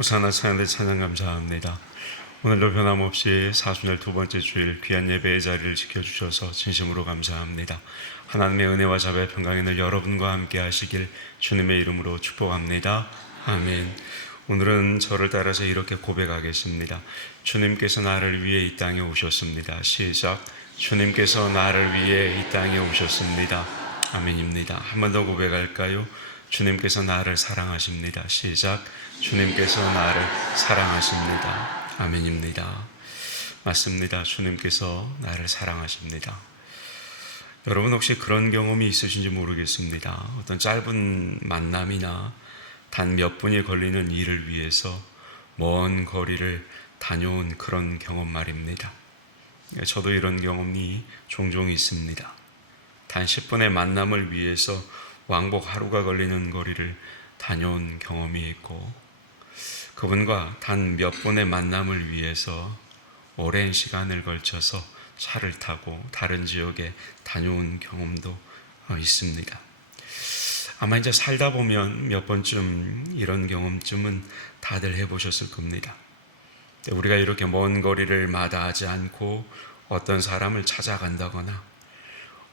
호사나 찬양대 찬양 감사합니다. 오늘도 변함없이 사순절 두 번째 주일 귀한 예배의 자리를 지켜주셔서 진심으로 감사합니다. 하나님의 은혜와 자비와 평강이 늘 여러분과 함께 하시길 주님의 이름으로 축복합니다. 아멘. 오늘은 저를 따라서 이렇게 고백하겠습니다. 주님께서 나를 위해 이 땅에 오셨습니다. 시작. 주님께서 나를 위해 이 땅에 오셨습니다. 아멘입니다. 한 번 더 고백할까요? 주님께서 나를 사랑하십니다. 시작. 주님께서 나를 사랑하십니다. 아멘입니다. 맞습니다. 주님께서 나를 사랑하십니다. 여러분 혹시 그런 경험이 있으신지 모르겠습니다. 어떤 짧은 만남이나 단 몇 분이 걸리는 일을 위해서 먼 거리를 다녀온 그런 경험 말입니다. 저도 이런 경험이 종종 있습니다. 단 10분의 만남을 위해서 왕복 하루가 걸리는 거리를 다녀온 경험이 있고, 그분과 단 몇 분의 만남을 위해서 오랜 시간을 걸쳐서 차를 타고 다른 지역에 다녀온 경험도 있습니다. 아마 이제 살다 보면 몇 번쯤 이런 경험쯤은 다들 해보셨을 겁니다. 우리가 이렇게 먼 거리를 마다하지 않고 어떤 사람을 찾아간다거나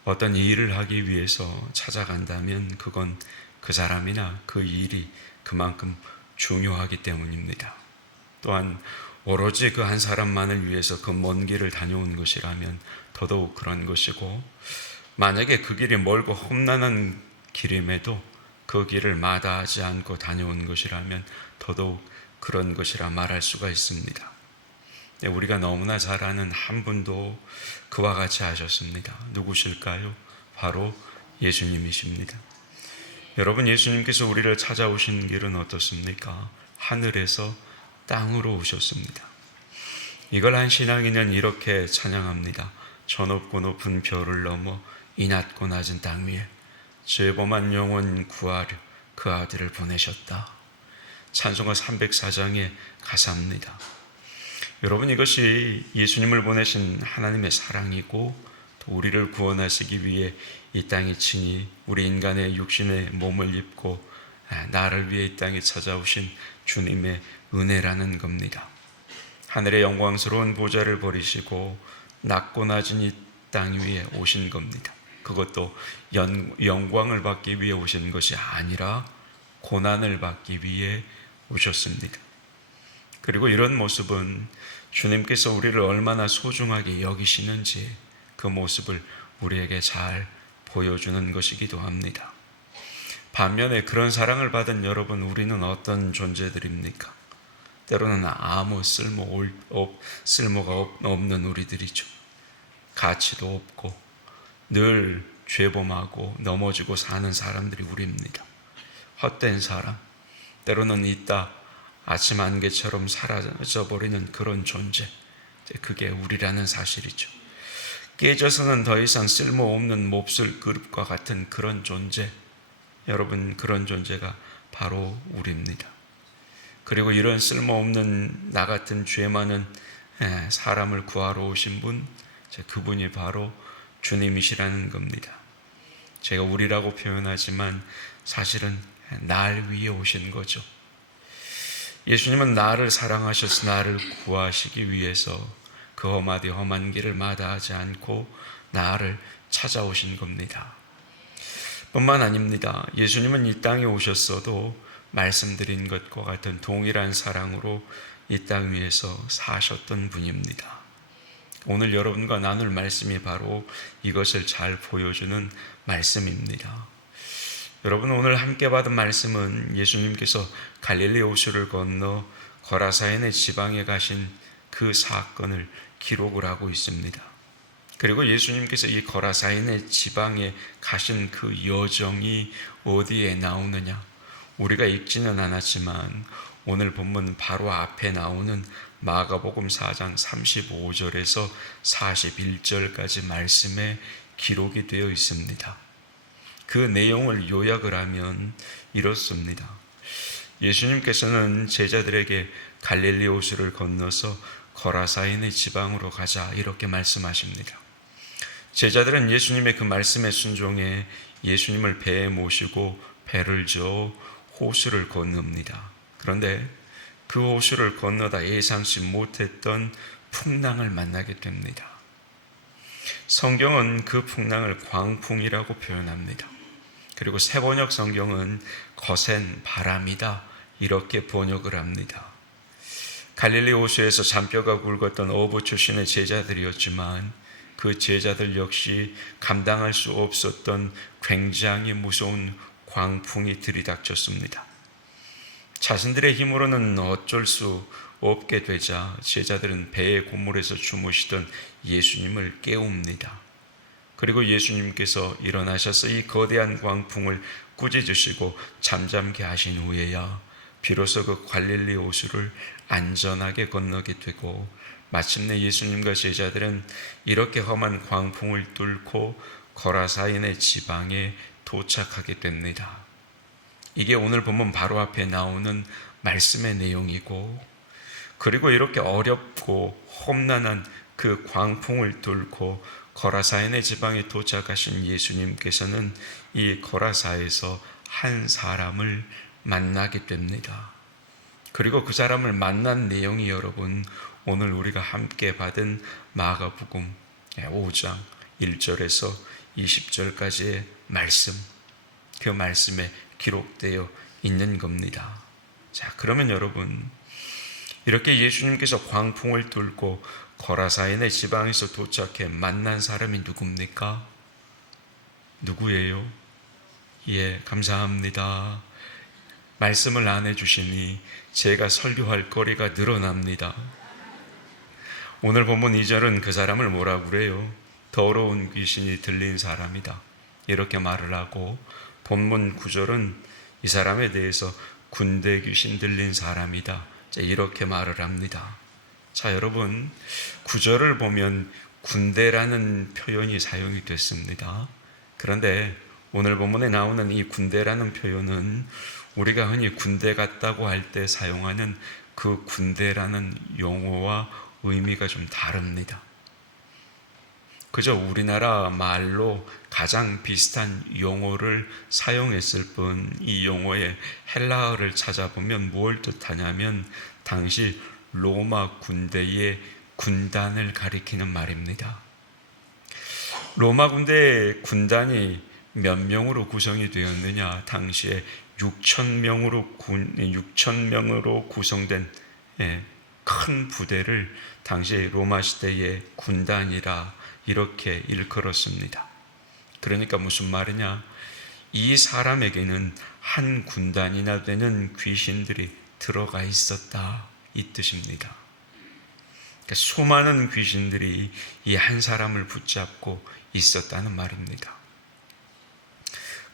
어떤 일을 하기 위해서 찾아간다면 그건 그 사람이나 그 일이 그만큼 중요하기 때문입니다. 또한 오로지 그 한 사람만을 위해서 그 먼 길을 다녀온 것이라면 더더욱 그런 것이고, 만약에 그 길이 멀고 험난한 길임에도 그 길을 마다하지 않고 다녀온 것이라면 더더욱 그런 것이라 말할 수가 있습니다. 우리가 너무나 잘 아는 한 분도 그와 같이 하셨습니다. 누구실까요? 바로 예수님이십니다. 여러분, 예수님께서 우리를 찾아오신 길은 어떻습니까? 하늘에서 땅으로 오셨습니다. 이걸 한 신앙인은 이렇게 찬양합니다. 저 높고 높은 별을 넘어 이 낮고 낮은 땅 위에 죄범한 영혼 구하려 그 아들을 보내셨다. 찬송가 304장의 가사입니다. 여러분, 이것이 예수님을 보내신 하나님의 사랑이고 또 우리를 구원하시기 위해 이 땅에 친히 우리 인간의 육신의 몸을 입고 나를 위해 이 땅에 찾아오신 주님의 은혜라는 겁니다. 하늘의 영광스러운 보좌를 버리시고 낮고 낮은 이 땅 위에 오신 겁니다. 그것도 영광을 받기 위해 오신 것이 아니라 고난을 받기 위해 오셨습니다. 그리고 이런 모습은 주님께서 우리를 얼마나 소중하게 여기시는지 그 모습을 우리에게 잘 보여주는 것이기도 합니다. 반면에 그런 사랑을 받은 여러분, 우리는 어떤 존재들입니까? 때로는 아무 쓸모가 없는 우리들이죠. 가치도 없고 늘 죄범하고 넘어지고 사는 사람들이 우리입니다. 헛된 사람, 때로는 있다 아침 안개처럼 사라져버리는 그런 존재, 그게 우리라는 사실이죠. 깨져서는 더 이상 쓸모없는 몹쓸 그릇과 같은 그런 존재, 여러분, 그런 존재가 바로 우리입니다. 그리고 이런 쓸모없는 나 같은 죄 많은 사람을 구하러 오신 분, 그분이 바로 주님이시라는 겁니다. 제가 우리라고 표현하지만 사실은 날 위해 오신 거죠. 예수님은 나를 사랑하셔서 나를 구하시기 위해서 그 험한 길을 마다하지 않고 나를 찾아오신 겁니다. 뿐만 아닙니다. 예수님은 이 땅에 오셨어도 말씀드린 것과 같은 동일한 사랑으로 이 땅 위에서 사셨던 분입니다. 오늘 여러분과 나눌 말씀이 바로 이것을 잘 보여주는 말씀입니다. 여러분, 오늘 함께 받은 말씀은 예수님께서 갈릴리 호수를 건너 거라사인의 지방에 가신 그 사건을 기록을 하고 있습니다. 그리고 예수님께서 이 거라사인의 지방에 가신 그 여정이 어디에 나오느냐? 우리가 읽지는 않았지만 오늘 본문 바로 앞에 나오는 마가복음 4장 35절에서 41절까지 말씀에 기록이 되어 있습니다. 그 내용을 요약을 하면 이렇습니다. 예수님께서는 제자들에게 갈릴리 호수를 건너서 거라사인의 지방으로 가자 이렇게 말씀하십니다. 제자들은 예수님의 그 말씀에 순종해 예수님을 배에 모시고 배를 저어 호수를 건넙니다. 그런데 그 호수를 건너다 예상치 못했던 풍랑을 만나게 됩니다. 성경은 그 풍랑을 광풍이라고 표현합니다. 그리고 새번역 성경은 거센 바람이다 이렇게 번역을 합니다. 갈릴리 호수에서 잔뼈가 굵었던 어부 출신의 제자들이었지만 그 제자들 역시 감당할 수 없었던 굉장히 무서운 광풍이 들이닥쳤습니다. 자신들의 힘으로는 어쩔 수 없게 되자 제자들은 배의 고물에서 주무시던 예수님을 깨웁니다. 그리고 예수님께서 일어나셔서 이 거대한 광풍을 꾸짖으시고 잠잠케 하신 후에야 비로소 그 갈릴리 호수를 안전하게 건너게 되고 마침내 예수님과 제자들은 이렇게 험한 광풍을 뚫고 거라사인의 지방에 도착하게 됩니다. 이게 오늘 본문 바로 앞에 나오는 말씀의 내용이고, 그리고 이렇게 어렵고 험난한 그 광풍을 뚫고 거라사인의 지방에 도착하신 예수님께서는 이 거라사에서 한 사람을 만나게 됩니다. 그리고 그 사람을 만난 내용이 여러분 오늘 우리가 함께 받은 마가복음 5장 1절에서 20절까지의 말씀, 그 말씀에 기록되어 있는 겁니다. 자, 그러면 여러분 이렇게 예수님께서 광풍을 뚫고 거라사인의 지방에서 도착해 만난 사람이 누굽니까? 누구예요? 예, 감사합니다. 말씀을 안 해주시니 제가 설교할 거리가 늘어납니다. 오늘 본문 2절은 그 사람을 뭐라고 그래요? 더러운 귀신이 들린 사람이다 이렇게 말을 하고, 본문 9절은 이 사람에 대해서 군대 귀신 들린 사람이다 이렇게 말을 합니다. 자, 여러분 9절을 보면 군대라는 표현이 사용이 됐습니다. 그런데 오늘 본문에 나오는 이 군대라는 표현은 우리가 흔히 군대 갔다고 할 때 사용하는 그 군대라는 용어와 의미가 좀 다릅니다. 그저 우리나라 말로 가장 비슷한 용어를 사용했을 뿐, 이 용어의 헬라어를 찾아보면 뭘 뜻하냐면 당시 로마 군대의 군단을 가리키는 말입니다. 로마 군대의 군단이 몇 명으로 구성이 되었느냐? 당시에 6,000명으로 구성된 큰 부대를 당시 로마 시대의 군단이라 이렇게 일컬었습니다. 그러니까 무슨 말이냐? 이 사람에게는 한 군단이나 되는 귀신들이 들어가 있었다 이 뜻입니다. 그러니까 수많은 귀신들이 이 한 사람을 붙잡고 있었다는 말입니다.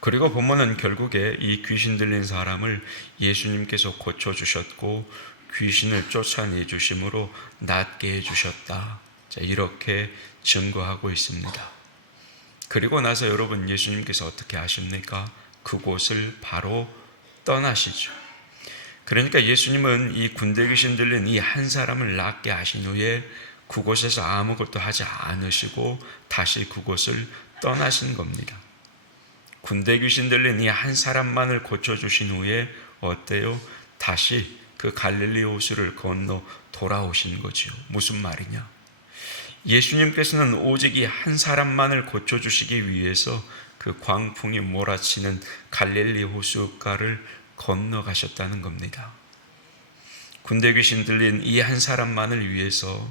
그리고 본문은 결국에 이 귀신 들린 사람을 예수님께서 고쳐주셨고 귀신을 쫓아내 주심으로 낫게 해주셨다. 자, 이렇게 증거하고 있습니다. 그리고 나서 여러분 예수님께서 어떻게 하십니까? 그곳을 바로 떠나시죠. 그러니까 예수님은 이 군대 귀신 들린 이 한 사람을 낫게 하신 후에 그곳에서 아무것도 하지 않으시고 다시 그곳을 떠나신 겁니다. 군대 귀신 들린 이 한 사람만을 고쳐주신 후에 어때요? 다시 그 갈릴리 호수를 건너 돌아오신 거지요. 무슨 말이냐? 예수님께서는 오직 이 한 사람만을 고쳐주시기 위해서 그 광풍이 몰아치는 갈릴리 호수가를 건너가셨다는 겁니다. 군대 귀신 들린 이 한 사람만을 위해서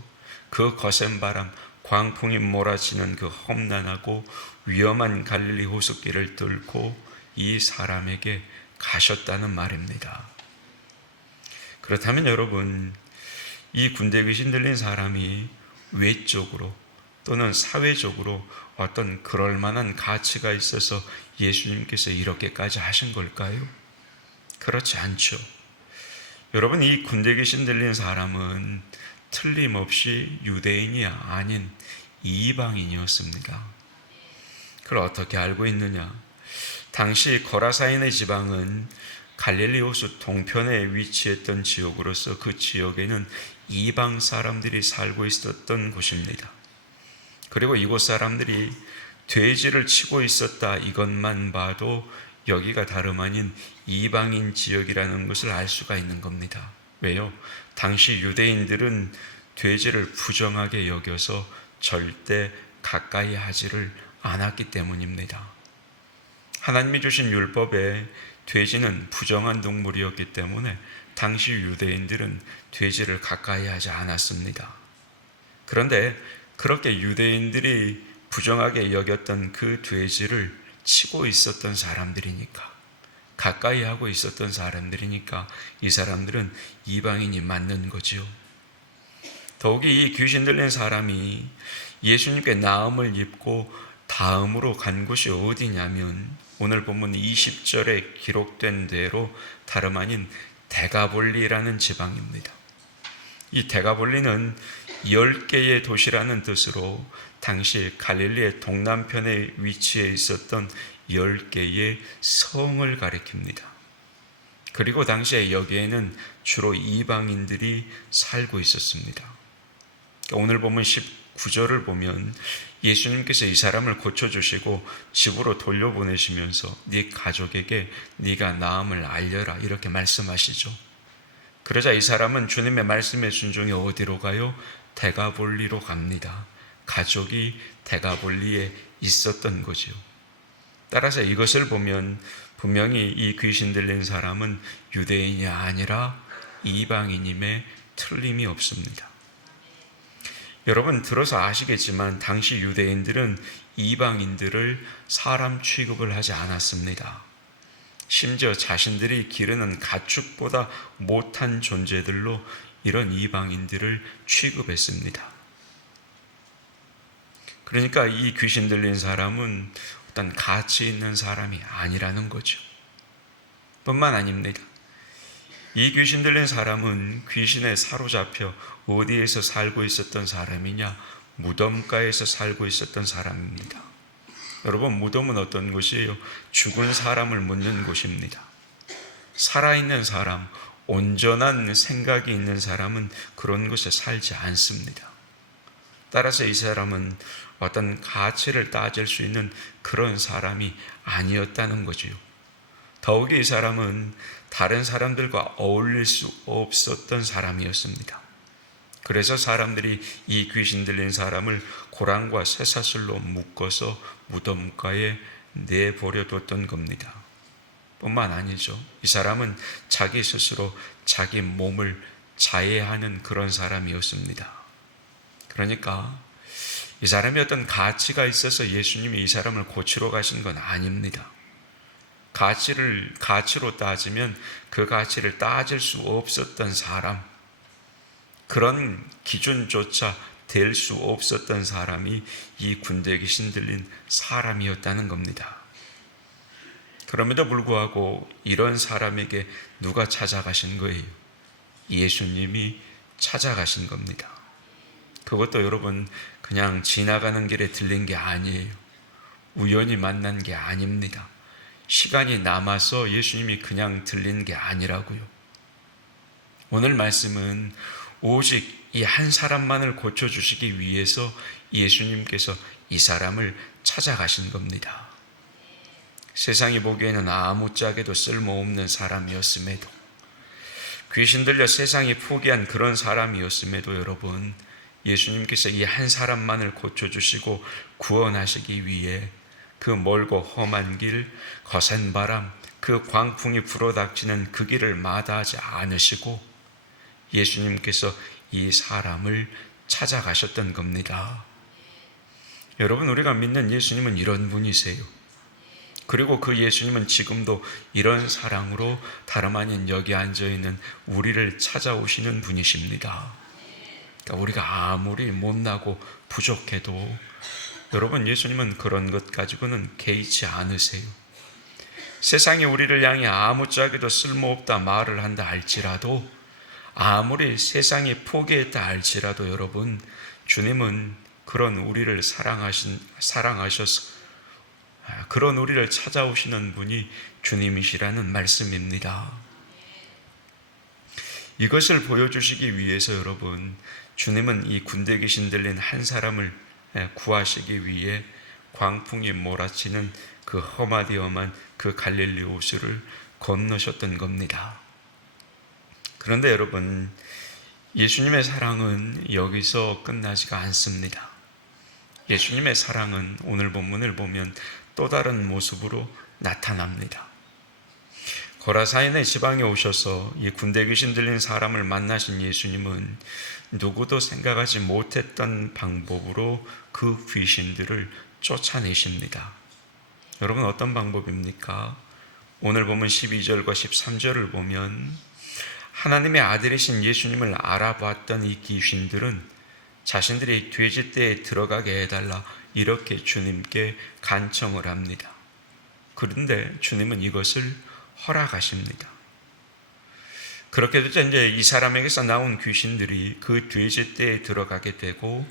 그 거센 바람, 광풍이 몰아치는 그 험난하고 위험한 갈릴리 호수길을 뚫고 이 사람에게 가셨다는 말입니다. 그렇다면 여러분, 이 군대 귀신 들린 사람이 외적으로 또는 사회적으로 어떤 그럴 만한 가치가 있어서 예수님께서 이렇게까지 하신 걸까요? 그렇지 않죠. 여러분, 이 군대 귀신 들린 사람은 틀림없이 유대인이 아닌 이방인이었습니다. 그걸 어떻게 알고 있느냐? 당시 거라사인의 지방은 갈릴리 호수 동편에 위치했던 지역으로서 그 지역에는 이방 사람들이 살고 있었던 곳입니다. 그리고 이곳 사람들이 돼지를 치고 있었다 이것만 봐도 여기가 다름 아닌 이방인 지역이라는 것을 알 수가 있는 겁니다. 왜요? 당시 유대인들은 돼지를 부정하게 여겨서 절대 가까이 하지를 않았기 때문입니다. 하나님이 주신 율법에 돼지는 부정한 동물이었기 때문에 당시 유대인들은 돼지를 가까이 하지 않았습니다. 그런데 그렇게 유대인들이 부정하게 여겼던 그 돼지를 치고 있었던 사람들이니까, 가까이 하고 있었던 사람들이니까 이 사람들은 이방인이 맞는 거지요. 더욱이 이 귀신 들린 사람이 예수님께 나음을 입고 다음으로 간 곳이 어디냐면 오늘 본문 20절에 기록된 대로 다름 아닌 데가볼리라는 지방입니다. 이 데가볼리는 10개의 도시라는 뜻으로 당시 갈릴리의 동남편에 위치해 있었던 10개의 성을 가리킵니다. 그리고 당시에 여기에는 주로 이방인들이 살고 있었습니다. 오늘 보면 19절을 보면 예수님께서 이 사람을 고쳐주시고 집으로 돌려보내시면서 네 가족에게 네가 나음을 알려라 이렇게 말씀하시죠. 그러자 이 사람은 주님의 말씀에 순종해 어디로 가요? 데가볼리로 갑니다. 가족이 데가볼리에 있었던 거지요. 따라서 이것을 보면 분명히 이 귀신 들린 사람은 유대인이 아니라 이방인임에 틀림이 없습니다. 여러분 들어서 아시겠지만 당시 유대인들은 이방인들을 사람 취급을 하지 않았습니다. 심지어 자신들이 기르는 가축보다 못한 존재들로 이런 이방인들을 취급했습니다. 그러니까 이 귀신 들린 사람은 어떤 가치 있는 사람이 아니라는 거죠. 뿐만 아닙니다. 이 귀신 들린 사람은 귀신에 사로잡혀 어디에서 살고 있었던 사람이냐? 무덤가에서 살고 있었던 사람입니다. 여러분, 무덤은 어떤 곳이에요? 죽은 사람을 묻는 곳입니다. 살아있는 사람, 온전한 생각이 있는 사람은 그런 곳에 살지 않습니다. 따라서 이 사람은 어떤 가치를 따질 수 있는 그런 사람이 아니었다는 거지요. 더욱이 이 사람은 다른 사람들과 어울릴 수 없었던 사람이었습니다. 그래서 사람들이 이 귀신 들린 사람을 고랑과 쇠사슬로 묶어서 무덤가에 내버려 뒀던 겁니다. 뿐만 아니죠. 이 사람은 자기 스스로 자기 몸을 자해하는 그런 사람이었습니다. 그러니까 이 사람이 어떤 가치가 있어서 예수님이 이 사람을 고치러 가신 건 아닙니다. 가치로 따지면 그 가치를 따질 수 없었던 사람, 그런 기준조차 될 수 없었던 사람이 이 군대 귀신 들린 사람이었다는 겁니다. 그럼에도 불구하고 이런 사람에게 누가 찾아가신 거예요? 예수님이 찾아가신 겁니다. 그것도 여러분 그냥 지나가는 길에 들린 게 아니에요. 우연히 만난 게 아닙니다. 시간이 남아서 예수님이 그냥 들린 게 아니라고요. 오늘 말씀은 오직 이 한 사람만을 고쳐주시기 위해서 예수님께서 이 사람을 찾아가신 겁니다. 세상이 보기에는 아무짝에도 쓸모없는 사람이었음에도, 귀신 들려 세상이 포기한 그런 사람이었음에도 여러분, 예수님께서 이 한 사람만을 고쳐주시고 구원하시기 위해 그 멀고 험한 길, 거센 바람, 그 광풍이 불어닥치는 그 길을 마다하지 않으시고 예수님께서 이 사람을 찾아가셨던 겁니다. 여러분, 우리가 믿는 예수님은 이런 분이세요. 그리고 그 예수님은 지금도 이런 사랑으로 다름 아닌 여기 앉아있는 우리를 찾아오시는 분이십니다. 그러니까 우리가 아무리 못나고 부족해도 여러분, 예수님은 그런 것 가지고는 개의치 않으세요. 세상이 우리를 향해 아무짝에도 쓸모없다 말을 한다 할지라도, 아무리 세상이 포기했다 할지라도 여러분, 주님은 그런 우리를 사랑하셔서 그런 우리를 찾아오시는 분이 주님이시라는 말씀입니다. 이것을 보여주시기 위해서 여러분, 주님은 이 군대 귀신 들린 한 사람을 구하시기 위해 광풍이 몰아치는 그 험하디 험한 그 갈릴리 호수를 건너셨던 겁니다. 그런데 여러분, 예수님의 사랑은 여기서 끝나지가 않습니다. 예수님의 사랑은 오늘 본문을 보면 또 다른 모습으로 나타납니다. 고라사인의 지방에 오셔서 이 군대 귀신 들린 사람을 만나신 예수님은 누구도 생각하지 못했던 방법으로 그 귀신들을 쫓아내십니다. 여러분, 어떤 방법입니까? 오늘 보면 12절과 13절을 보면 하나님의 아들이신 예수님을 알아봤던 이 귀신들은 자신들이 돼지떼에 들어가게 해달라 이렇게 주님께 간청을 합니다. 그런데 주님은 이것을 허락하십니다. 그렇게 되자 이제 이 사람에게서 나온 귀신들이 그 돼지떼에 들어가게 되고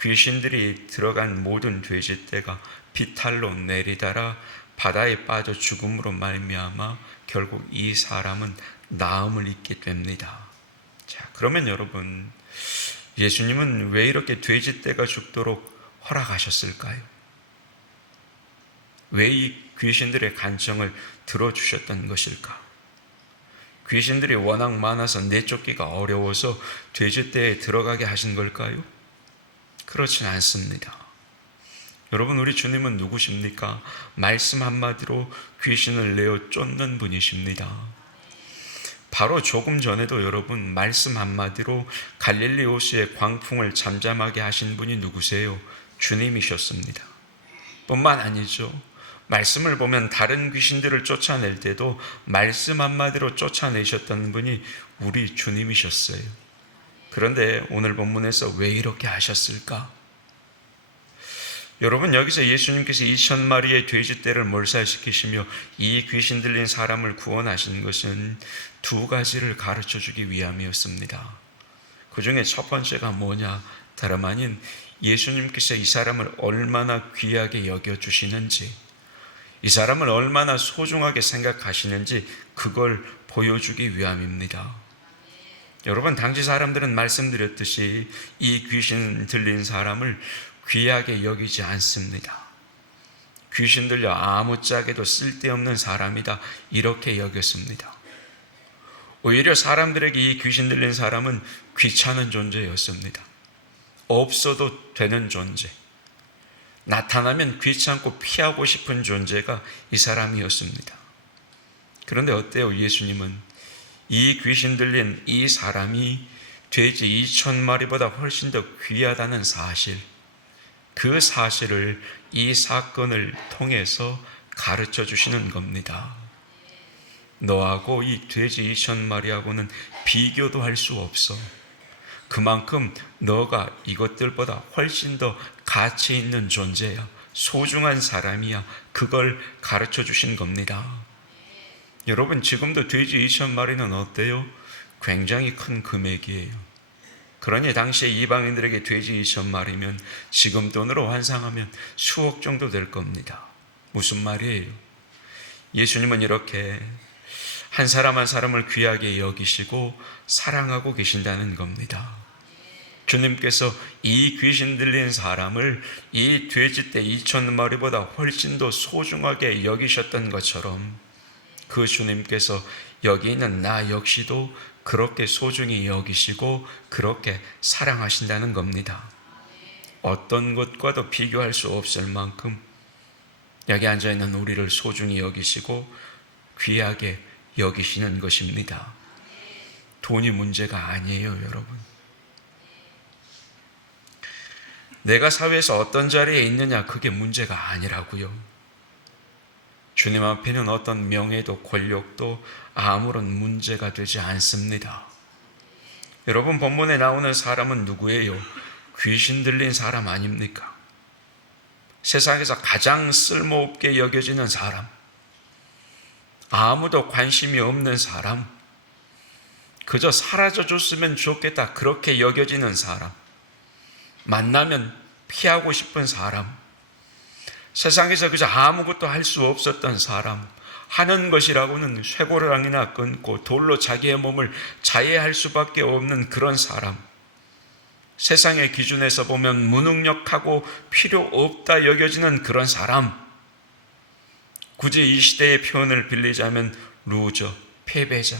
귀신들이 들어간 모든 돼지떼가 비탈로 내리달아 바다에 빠져 죽음으로 말미암아 결국 이 사람은 나음을 입게 됩니다. 자, 그러면 여러분, 예수님은 왜 이렇게 돼지떼가 죽도록 허락하셨을까요? 왜 이 귀신들의 간청을 들어주셨던 것일까? 귀신들이 워낙 많아서 내쫓기가 어려워서 돼지떼에 들어가게 하신 걸까요? 그렇진 않습니다. 여러분, 우리 주님은 누구십니까? 말씀 한마디로 귀신을 내어 쫓는 분이십니다. 바로 조금 전에도 여러분, 말씀 한마디로 갈릴리 호수의 광풍을 잠잠하게 하신 분이 누구세요? 주님이셨습니다. 뿐만 아니죠. 말씀을 보면 다른 귀신들을 쫓아낼 때도 말씀 한마디로 쫓아내셨던 분이 우리 주님이셨어요. 그런데 오늘 본문에서 왜 이렇게 하셨을까? 여러분, 여기서 예수님께서 2,000마리의 돼지떼를 몰살시키시며 이 귀신 들린 사람을 구원하신 것은 두 가지를 가르쳐 주기 위함이었습니다. 그 중에 첫 번째가 뭐냐? 다름 아닌 예수님께서 이 사람을 얼마나 귀하게 여겨주시는지, 이 사람을 얼마나 소중하게 생각하시는지 그걸 보여주기 위함입니다. 여러분, 당시 사람들은 말씀드렸듯이 이 귀신 들린 사람을 귀하게 여기지 않습니다. 귀신 들려 아무짝에도 쓸데없는 사람이다 이렇게 여겼습니다. 오히려 사람들에게 이 귀신 들린 사람은 귀찮은 존재였습니다. 없어도 되는 존재, 나타나면 귀찮고 피하고 싶은 존재가 이 사람이었습니다. 그런데 어때요? 예수님은 이 귀신 들린 이 사람이 돼지 2,000마리보다 훨씬 더 귀하다는 사실, 그 사실을 이 사건을 통해서 가르쳐 주시는 겁니다. 너하고 이 돼지 2,000마리하고는 비교도 할 수 없어. 그만큼 너가 이것들보다 훨씬 더 가치 있는 존재야. 소중한 사람이야. 그걸 가르쳐 주신 겁니다. 여러분, 지금도 돼지 2,000마리는 어때요? 굉장히 큰 금액이에요. 그러니 당시에 이방인들에게 돼지 2,000마리면 지금 돈으로 환산하면 수억 정도 될 겁니다. 무슨 말이에요? 예수님은 이렇게 한 사람 한 사람을 귀하게 여기시고 사랑하고 계신다는 겁니다. 주님께서 이 귀신 들린 사람을 이 돼지떼 2,000마리보다 훨씬 더 소중하게 여기셨던 것처럼 그 주님께서 여기 있는 나 역시도 그렇게 소중히 여기시고 그렇게 사랑하신다는 겁니다. 어떤 것과도 비교할 수 없을 만큼 여기 앉아있는 우리를 소중히 여기시고 귀하게 여기시는 것입니다. 돈이 문제가 아니에요, 여러분. 내가 사회에서 어떤 자리에 있느냐, 그게 문제가 아니라고요. 주님 앞에는 어떤 명예도 권력도 아무런 문제가 되지 않습니다. 여러분, 본문에 나오는 사람은 누구예요? 귀신 들린 사람 아닙니까? 세상에서 가장 쓸모없게 여겨지는 사람, 아무도 관심이 없는 사람, 그저 사라져줬으면 좋겠다 그렇게 여겨지는 사람, 만나면 피하고 싶은 사람, 세상에서 그저 아무것도 할 수 없었던 사람, 하는 것이라고는 쇠고랑이나 끊고 돌로 자기의 몸을 자해할 수밖에 없는 그런 사람, 세상의 기준에서 보면 무능력하고 필요 없다 여겨지는 그런 사람, 굳이 이 시대의 표현을 빌리자면 루저, 패배자,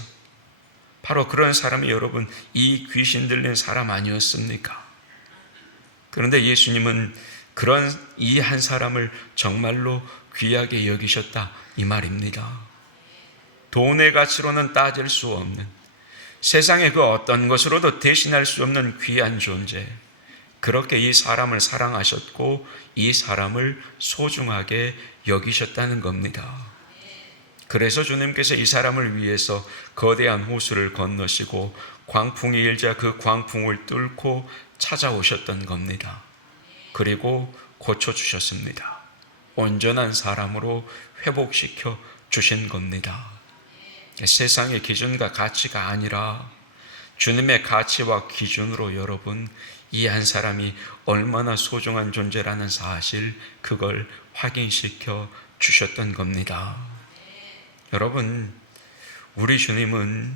바로 그런 사람이 여러분 이 귀신 들린 사람 아니었습니까? 그런데 예수님은 그런 이 한 사람을 정말로 귀하게 여기셨다 이 말입니다. 돈의 가치로는 따질 수 없는, 세상의 그 어떤 것으로도 대신할 수 없는 귀한 존재, 그렇게 이 사람을 사랑하셨고 이 사람을 소중하게 여기셨다는 겁니다. 그래서 주님께서 이 사람을 위해서 거대한 호수를 건너시고 광풍이 일자 그 광풍을 뚫고 찾아오셨던 겁니다. 그리고 고쳐주셨습니다. 온전한 사람으로 회복시켜 주신 겁니다. 세상의 기준과 가치가 아니라 주님의 가치와 기준으로 여러분 이 한 사람이 얼마나 소중한 존재라는 사실, 그걸 확인시켜 주셨던 겁니다. 여러분, 우리 주님은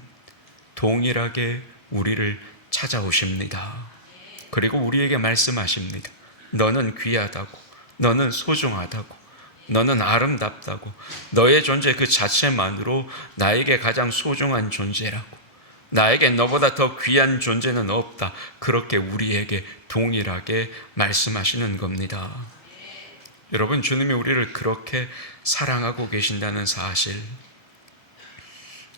동일하게 우리를 찾아오십니다. 그리고 우리에게 말씀하십니다. 너는 귀하다고, 너는 소중하다고, 너는 아름답다고, 너의 존재 그 자체만으로 나에게 가장 소중한 존재라고, 나에게 너보다 더 귀한 존재는 없다. 그렇게 우리에게 동일하게 말씀하시는 겁니다. 여러분, 주님이 우리를 그렇게 사랑하고 계신다는 사실,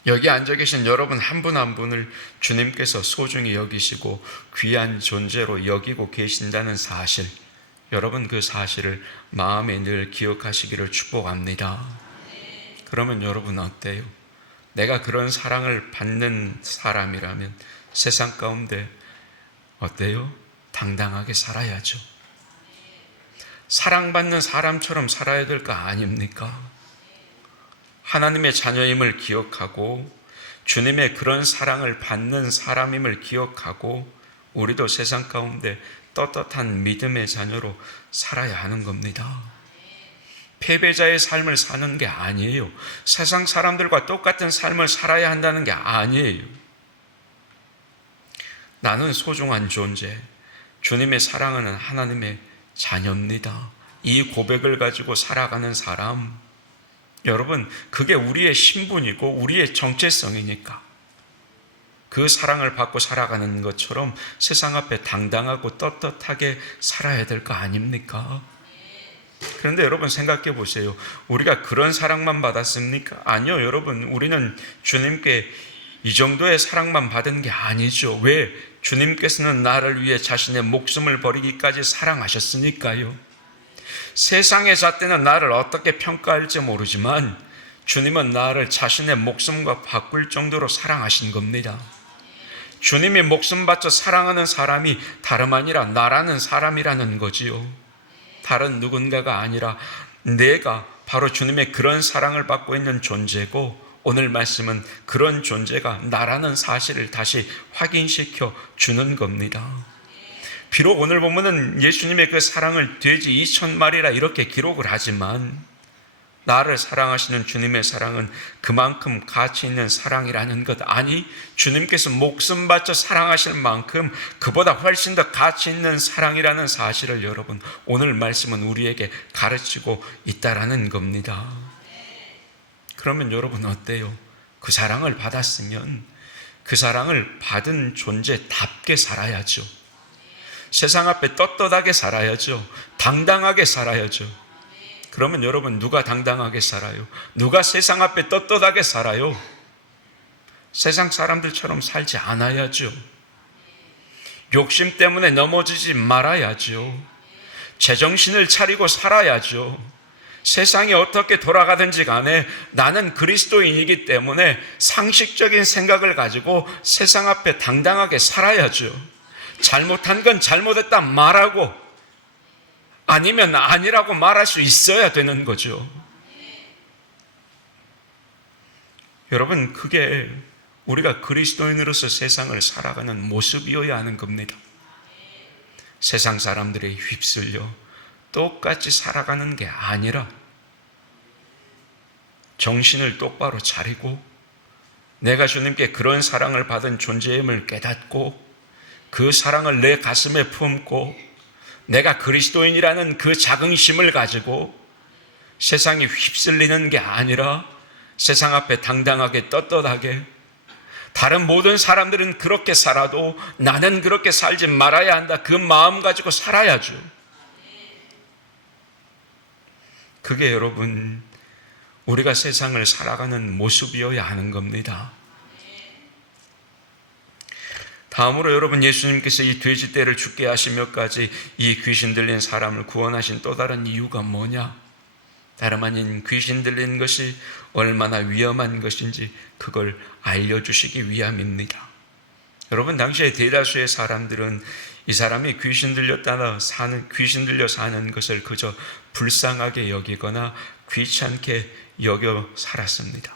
여기 앉아 계신 여러분 한 분 한 분을 주님께서 소중히 여기시고 귀한 존재로 여기고 계신다는 사실, 여러분 그 사실을 마음에 늘 기억하시기를 축복합니다. 그러면 여러분 어때요? 내가 그런 사랑을 받는 사람이라면 세상 가운데 어때요? 당당하게 살아야죠. 사랑받는 사람처럼 살아야 될 거 아닙니까? 하나님의 자녀임을 기억하고 주님의 그런 사랑을 받는 사람임을 기억하고 우리도 세상 가운데 떳떳한 믿음의 자녀로 살아야 하는 겁니다. 패배자의 삶을 사는 게 아니에요. 세상 사람들과 똑같은 삶을 살아야 한다는 게 아니에요. 나는 소중한 존재, 주님의 사랑하는 하나님의 자녀입니다. 이 고백을 가지고 살아가는 사람, 여러분 그게 우리의 신분이고 우리의 정체성이니까 그 사랑을 받고 살아가는 것처럼 세상 앞에 당당하고 떳떳하게 살아야 될 거 아닙니까? 그런데 여러분 생각해 보세요. 우리가 그런 사랑만 받았습니까? 아니요, 여러분. 우리는 주님께 이 정도의 사랑만 받은 게 아니죠. 왜? 주님께서는 나를 위해 자신의 목숨을 버리기까지 사랑하셨으니까요. 세상의 잣대는 나를 어떻게 평가할지 모르지만 주님은 나를 자신의 목숨과 바꿀 정도로 사랑하신 겁니다. 주님이 목숨 바쳐 사랑하는 사람이 다름 아니라 나라는 사람이라는 거지요. 다른 누군가가 아니라 내가 바로 주님의 그런 사랑을 받고 있는 존재고, 오늘 말씀은 그런 존재가 나라는 사실을 다시 확인시켜 주는 겁니다. 비록 오늘 보면은 예수님의 그 사랑을 돼지 2,000마리라 이렇게 기록을 하지만 나를 사랑하시는 주님의 사랑은 그만큼 가치 있는 사랑이라는 것. 아니, 주님께서 목숨 바쳐 사랑하실 만큼 그보다 훨씬 더 가치 있는 사랑이라는 사실을 여러분 오늘 말씀은 우리에게 가르치고 있다라는 겁니다. 그러면 여러분 어때요? 그 사랑을 받았으면 그 사랑을 받은 존재답게 살아야죠. 세상 앞에 떳떳하게 살아야죠. 당당하게 살아야죠. 그러면 여러분 누가 당당하게 살아요? 누가 세상 앞에 떳떳하게 살아요? 세상 사람들처럼 살지 않아야죠. 욕심 때문에 넘어지지 말아야죠. 제정신을 차리고 살아야죠. 세상이 어떻게 돌아가든지 간에 나는 그리스도인이기 때문에 상식적인 생각을 가지고 세상 앞에 당당하게 살아야죠. 잘못한 건 잘못했다 말하고 아니면 아니라고 말할 수 있어야 되는 거죠. 여러분, 그게 우리가 그리스도인으로서 세상을 살아가는 모습이어야 하는 겁니다. 세상 사람들에 휩쓸려 똑같이 살아가는 게 아니라 정신을 똑바로 차리고 내가 주님께 그런 사랑을 받은 존재임을 깨닫고 그 사랑을 내 가슴에 품고 내가 그리스도인이라는 그 자긍심을 가지고 세상에 휩쓸리는 게 아니라 세상 앞에 당당하게 떳떳하게 다른 모든 사람들은 그렇게 살아도 나는 그렇게 살지 말아야 한다. 그 마음 가지고 살아야죠. 그게 여러분, 우리가 세상을 살아가는 모습이어야 하는 겁니다. 다음으로 여러분, 예수님께서 이 돼지떼를 죽게 하시며까지 이 귀신 들린 사람을 구원하신 또 다른 이유가 뭐냐? 다름 아닌 귀신 들린 것이 얼마나 위험한 것인지 그걸 알려주시기 위함입니다. 여러분, 당시에 대다수의 사람들은 이 사람이 귀신 들려 사는 것을 그저 불쌍하게 여기거나 귀찮게 여겨 살았습니다.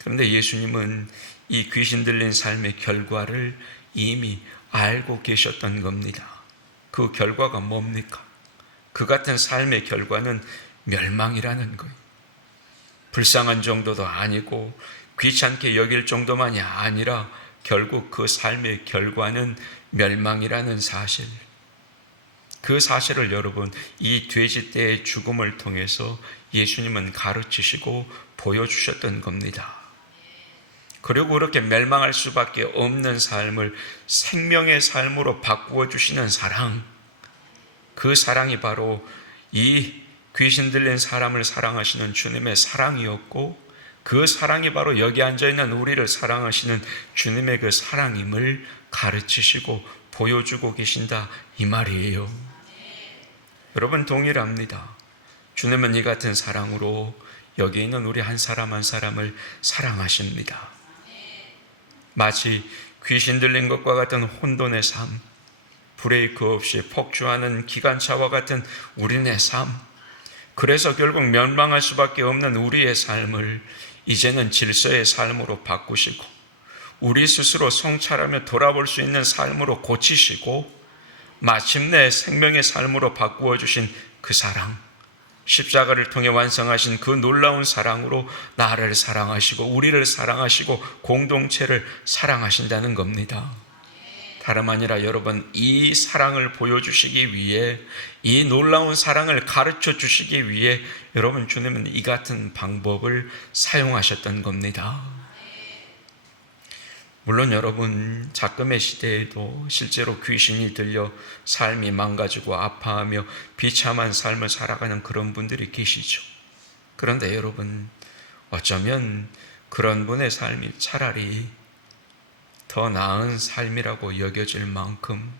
그런데 예수님은 이 귀신 들린 삶의 결과를 이미 알고 계셨던 겁니다. 그 결과가 뭡니까? 그 같은 삶의 결과는 멸망이라는 거예요. 불쌍한 정도도 아니고 귀찮게 여길 정도만이 아니라 결국 그 삶의 결과는 멸망이라는 사실. 그 사실을 여러분, 이 돼지떼의 죽음을 통해서 예수님은 가르치시고 보여주셨던 겁니다. 그리고 그렇게 멸망할 수밖에 없는 삶을 생명의 삶으로 바꾸어 주시는 사랑, 그 사랑이 바로 이 귀신 들린 사람을 사랑하시는 주님의 사랑이었고, 그 사랑이 바로 여기 앉아있는 우리를 사랑하시는 주님의 그 사랑임을 가르치시고 보여주고 계신다, 이 말이에요. 여러분, 동일합니다. 주님은 이 같은 사랑으로 여기 있는 우리 한 사람 한 사람을 사랑하십니다. 마치 귀신 들린 것과 같은 혼돈의 삶, 브레이크 없이 폭주하는 기관차와 같은 우리네 삶, 그래서 결국 멸망할 수밖에 없는 우리의 삶을 이제는 질서의 삶으로 바꾸시고 우리 스스로 성찰하며 돌아볼 수 있는 삶으로 고치시고 마침내 생명의 삶으로 바꾸어 주신 그 사랑, 십자가를 통해 완성하신 그 놀라운 사랑으로 나를 사랑하시고 우리를 사랑하시고 공동체를 사랑하신다는 겁니다. 다름 아니라 여러분, 이 사랑을 보여주시기 위해, 이 놀라운 사랑을 가르쳐 주시기 위해 여러분, 주님은 이 같은 방법을 사용하셨던 겁니다. 물론 여러분, 작금의 시대에도 실제로 귀신이 들려 삶이 망가지고 아파하며 비참한 삶을 살아가는 그런 분들이 계시죠. 그런데 여러분, 어쩌면 그런 분의 삶이 차라리 더 나은 삶이라고 여겨질 만큼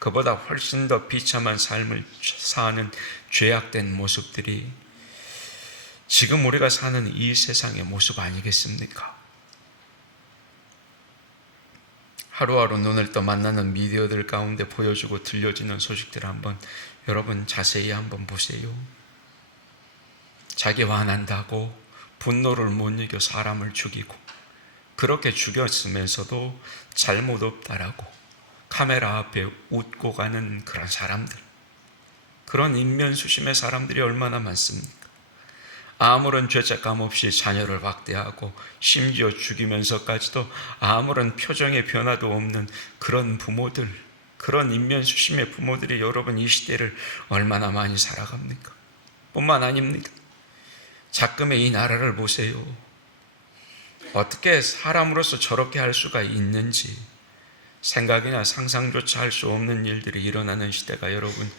그보다 훨씬 더 비참한 삶을 사는 죄악된 모습들이 지금 우리가 사는 이 세상의 모습 아니겠습니까? 하루하루 눈을 떠 만나는 미디어들 가운데 보여주고 들려지는 소식들 한번 여러분 자세히 한번 보세요. 자기 화난다고 분노를 못 이겨 사람을 죽이고, 그렇게 죽였으면서도 잘못 없다라고 카메라 앞에 웃고 가는 그런 사람들, 그런 인면수심의 사람들이 얼마나 많습니까? 아무런 죄책감 없이 자녀를 학대하고 심지어 죽이면서까지도 아무런 표정의 변화도 없는 그런 부모들, 그런 인면수심의 부모들이 여러분 이 시대를 얼마나 많이 살아갑니까? 뿐만 아닙니다. 작금의 이 나라를 보세요. 어떻게 사람으로서 저렇게 할 수가 있는지 생각이나 상상조차 할 수 없는 일들이 일어나는 시대가 여러분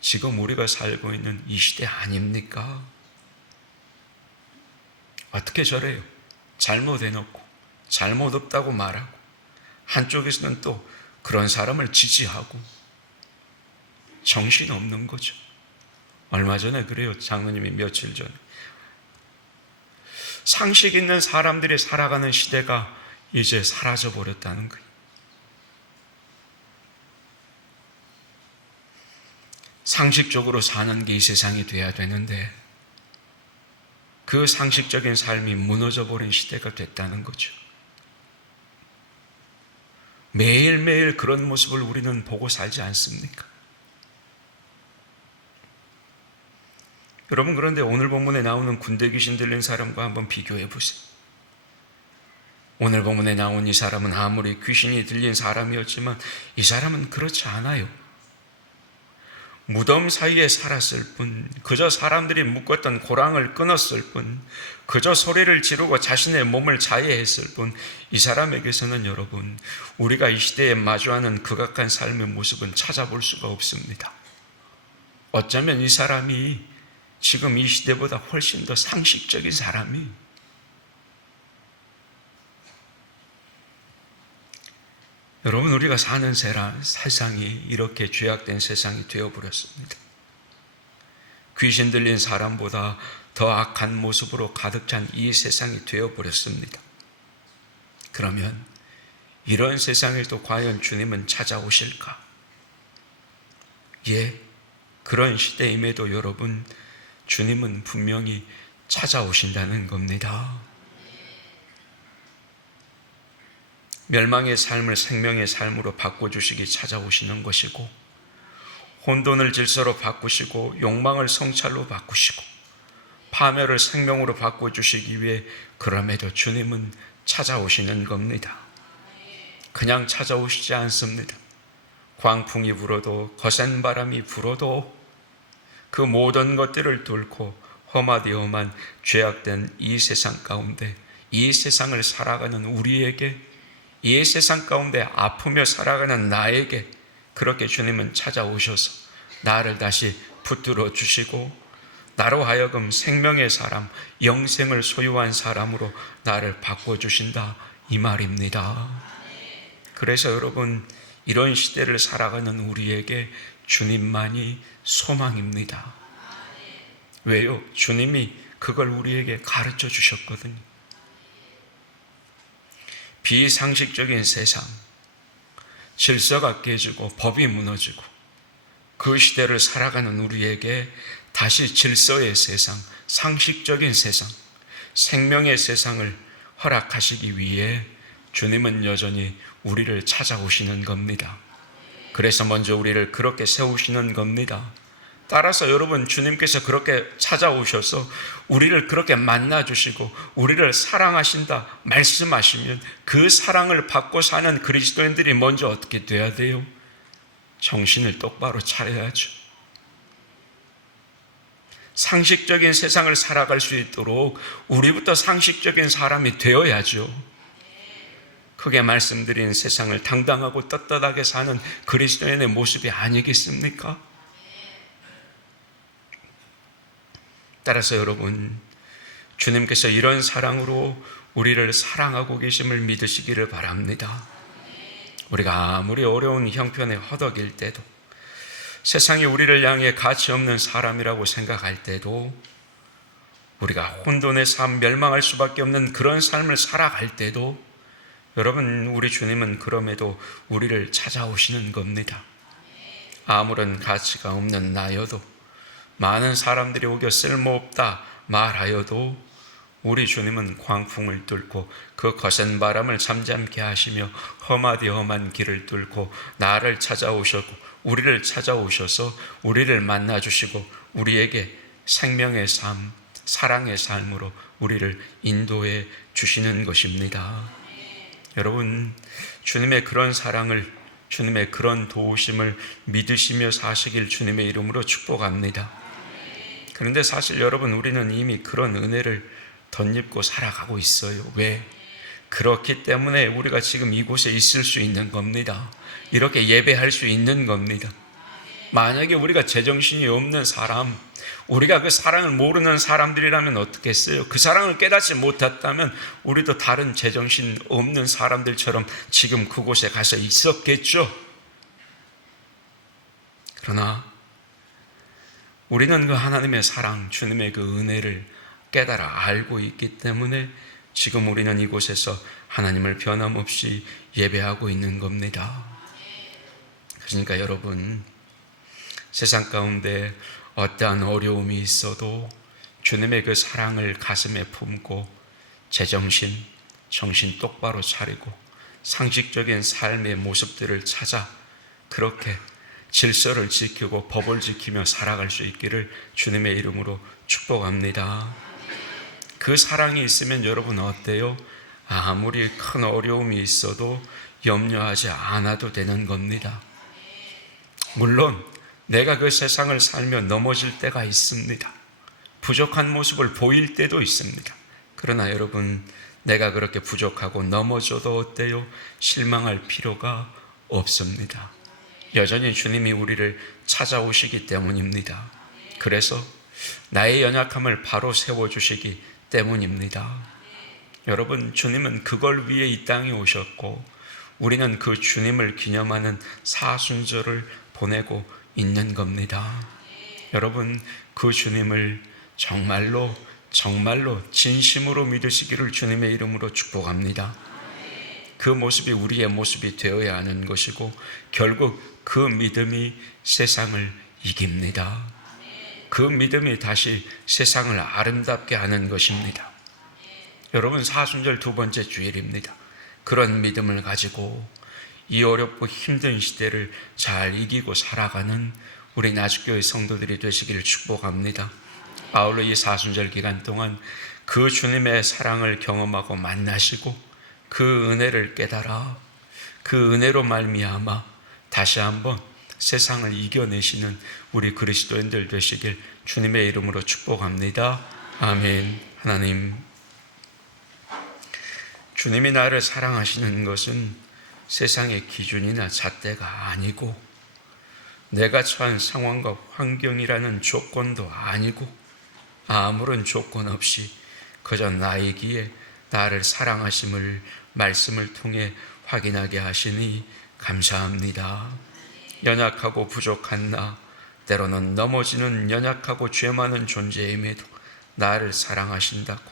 지금 우리가 살고 있는 이 시대 아닙니까? 어떻게 저래요? 잘못해놓고 잘못 없다고 말하고 한쪽에서는 또 그런 사람을 지지하고 정신없는 거죠. 얼마 전에 그래요. 장로님이 며칠 전에 상식 있는 사람들이 살아가는 시대가 이제 사라져버렸다는 거예요. 상식적으로 사는 게 이 세상이 돼야 되는데 그 상식적인 삶이 무너져버린 시대가 됐다는 거죠. 매일매일 그런 모습을 우리는 보고 살지 않습니까? 여러분, 그런데 오늘 본문에 나오는 군대 귀신 들린 사람과 한번 비교해 보세요. 오늘 본문에 나온 이 사람은 아무리 귀신이 들린 사람이었지만 이 사람은 그렇지 않아요. 무덤 사이에 살았을 뿐, 그저 사람들이 묶었던 고랑을 끊었을 뿐, 그저 소리를 지르고 자신의 몸을 자해했을 뿐, 이 사람에게서는 여러분, 우리가 이 시대에 마주하는 극악한 삶의 모습은 찾아볼 수가 없습니다. 어쩌면 이 사람이 지금 이 시대보다 훨씬 더 상식적인 사람이, 여러분, 우리가 사는 세상이 이렇게 죄악된 세상이 되어버렸습니다. 귀신 들린 사람보다 더 악한 모습으로 가득 찬 이 세상이 되어버렸습니다. 그러면 이런 세상에 또 과연 주님은 찾아오실까? 예, 그런 시대임에도 여러분, 주님은 분명히 찾아오신다는 겁니다. 멸망의 삶을 생명의 삶으로 바꿔주시기 찾아오시는 것이고, 혼돈을 질서로 바꾸시고, 욕망을 성찰로 바꾸시고, 파멸을 생명으로 바꿔주시기 위해 그럼에도 주님은 찾아오시는 겁니다. 그냥 찾아오시지 않습니다. 광풍이 불어도, 거센 바람이 불어도 그 모든 것들을 뚫고 험하디험한 죄악된 이 세상 가운데, 이 세상을 살아가는 우리에게, 이 세상 가운데 아프며 살아가는 나에게 그렇게 주님은 찾아오셔서 나를 다시 붙들어 주시고, 나로 하여금 생명의 사람, 영생을 소유한 사람으로 나를 바꿔주신다, 이 말입니다. 그래서 여러분, 이런 시대를 살아가는 우리에게 주님만이 소망입니다. 왜요? 주님이 그걸 우리에게 가르쳐 주셨거든요. 비상식적인 세상, 질서가 깨지고 법이 무너지고 그 시대를 살아가는 우리에게 다시 질서의 세상, 상식적인 세상, 생명의 세상을 허락하시기 위해 주님은 여전히 우리를 찾아오시는 겁니다. 그래서 먼저 우리를 그렇게 세우시는 겁니다. 따라서 여러분, 주님께서 그렇게 찾아오셔서 우리를 그렇게 만나주시고 우리를 사랑하신다 말씀하시면 그 사랑을 받고 사는 그리스도인들이 먼저 어떻게 돼야 돼요? 정신을 똑바로 차려야죠. 상식적인 세상을 살아갈 수 있도록 우리부터 상식적인 사람이 되어야죠. 크게 말씀드린 세상을 당당하고 떳떳하게 사는 그리스도인의 모습이 아니겠습니까? 따라서 여러분, 주님께서 이런 사랑으로 우리를 사랑하고 계심을 믿으시기를 바랍니다. 우리가 아무리 어려운 형편에 허덕일 때도, 세상이 우리를 향해 가치 없는 사람이라고 생각할 때도, 우리가 혼돈의 삶, 멸망할 수밖에 없는 그런 삶을 살아갈 때도, 여러분, 우리 주님은 그럼에도 우리를 찾아오시는 겁니다. 아무런 가치가 없는 나여도, 많은 사람들이 오겨 쓸모없다 말하여도 우리 주님은 광풍을 뚫고 그 거센 바람을 잠잠케 하시며 험하디험한 길을 뚫고 나를 찾아오셨고 우리를 찾아오셔서 우리를 만나주시고 우리에게 생명의 삶, 사랑의 삶으로 우리를 인도해 주시는 것입니다. 여러분, 주님의 그런 사랑을, 주님의 그런 도우심을 믿으시며 사시길 주님의 이름으로 축복합니다. 그런데 사실 여러분, 우리는 이미 그런 은혜를 덧입고 살아가고 있어요. 왜? 그렇기 때문에 우리가 지금 이곳에 있을 수 있는 겁니다. 이렇게 예배할 수 있는 겁니다. 만약에 우리가 제정신이 없는 사람, 우리가 그 사랑을 모르는 사람들이라면 어떻겠어요? 그 사랑을 깨닫지 못했다면 우리도 다른 제정신 없는 사람들처럼 지금 그곳에 가서 있었겠죠. 그러나 우리는 그 하나님의 사랑, 주님의 그 은혜를 깨달아 알고 있기 때문에 지금 우리는 이곳에서 하나님을 변함없이 예배하고 있는 겁니다. 그러니까 여러분, 세상 가운데 어떠한 어려움이 있어도 주님의 그 사랑을 가슴에 품고 제정신, 정신 똑바로 차리고 상식적인 삶의 모습들을 찾아 그렇게 질서를 지키고 법을 지키며 살아갈 수 있기를 주님의 이름으로 축복합니다. 그 사랑이 있으면 여러분 어때요? 아무리 큰 어려움이 있어도 염려하지 않아도 되는 겁니다. 물론 내가 그 세상을 살며 넘어질 때가 있습니다. 부족한 모습을 보일 때도 있습니다. 그러나 여러분, 내가 그렇게 부족하고 넘어져도 어때요? 실망할 필요가 없습니다. 여전히 주님이 우리를 찾아오시기 때문입니다. 그래서 나의 연약함을 바로 세워주시기 때문입니다. 여러분, 주님은 그걸 위해 이 땅에 오셨고 우리는 그 주님을 기념하는 사순절을 보내고 있는 겁니다. 여러분, 그 주님을 정말로 진심으로 믿으시기를 주님의 이름으로 축복합니다. 그 모습이 우리의 모습이 되어야 하는 것이고 결국 그 믿음이 세상을 이깁니다. 그 믿음이 다시 세상을 아름답게 하는 것입니다. 여러분, 사순절 두 번째 주일입니다. 그런 믿음을 가지고 이 어렵고 힘든 시대를 잘 이기고 살아가는 우리 나주교회 성도들이 되시기를 축복합니다. 아울러 이 사순절 기간 동안 그 주님의 사랑을 경험하고 만나시고 그 은혜를 깨달아 그 은혜로 말미암아 다시 한번 세상을 이겨내시는 우리 그리스도인들 되시길 주님의 이름으로 축복합니다. 아멘. 하나님, 주님이 나를 사랑하시는 것은 세상의 기준이나 잣대가 아니고 내가 처한 상황과 환경이라는 조건도 아니고 아무런 조건 없이 그저 나이기에 나를 사랑하심을 말씀을 통해 확인하게 하시니 감사합니다. 연약하고 부족한 나, 때로는 넘어지는 연약하고 죄 많은 존재임에도 나를 사랑하신다고,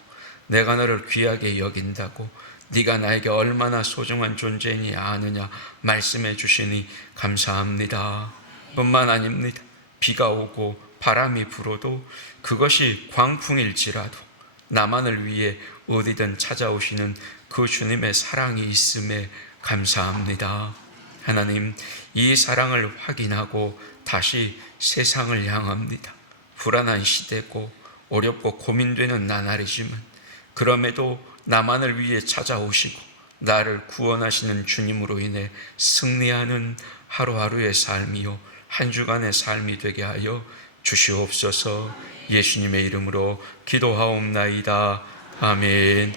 내가 너를 귀하게 여긴다고, 네가 나에게 얼마나 소중한 존재이니 아느냐 말씀해 주시니 감사합니다. 뿐만 아닙니다. 비가 오고 바람이 불어도 그것이 광풍일지라도 나만을 위해 어디든 찾아오시는 그 주님의 사랑이 있음에 감사합니다. 하나님, 이 사랑을 확인하고 다시 세상을 향합니다. 불안한 시대고 어렵고 고민되는 나날이지만 그럼에도 나만을 위해 찾아오시고 나를 구원하시는 주님으로 인해 승리하는 하루하루의 삶이요 한 주간의 삶이 되게 하여 주시옵소서. 예수님의 이름으로 기도하옵나이다. 아멘.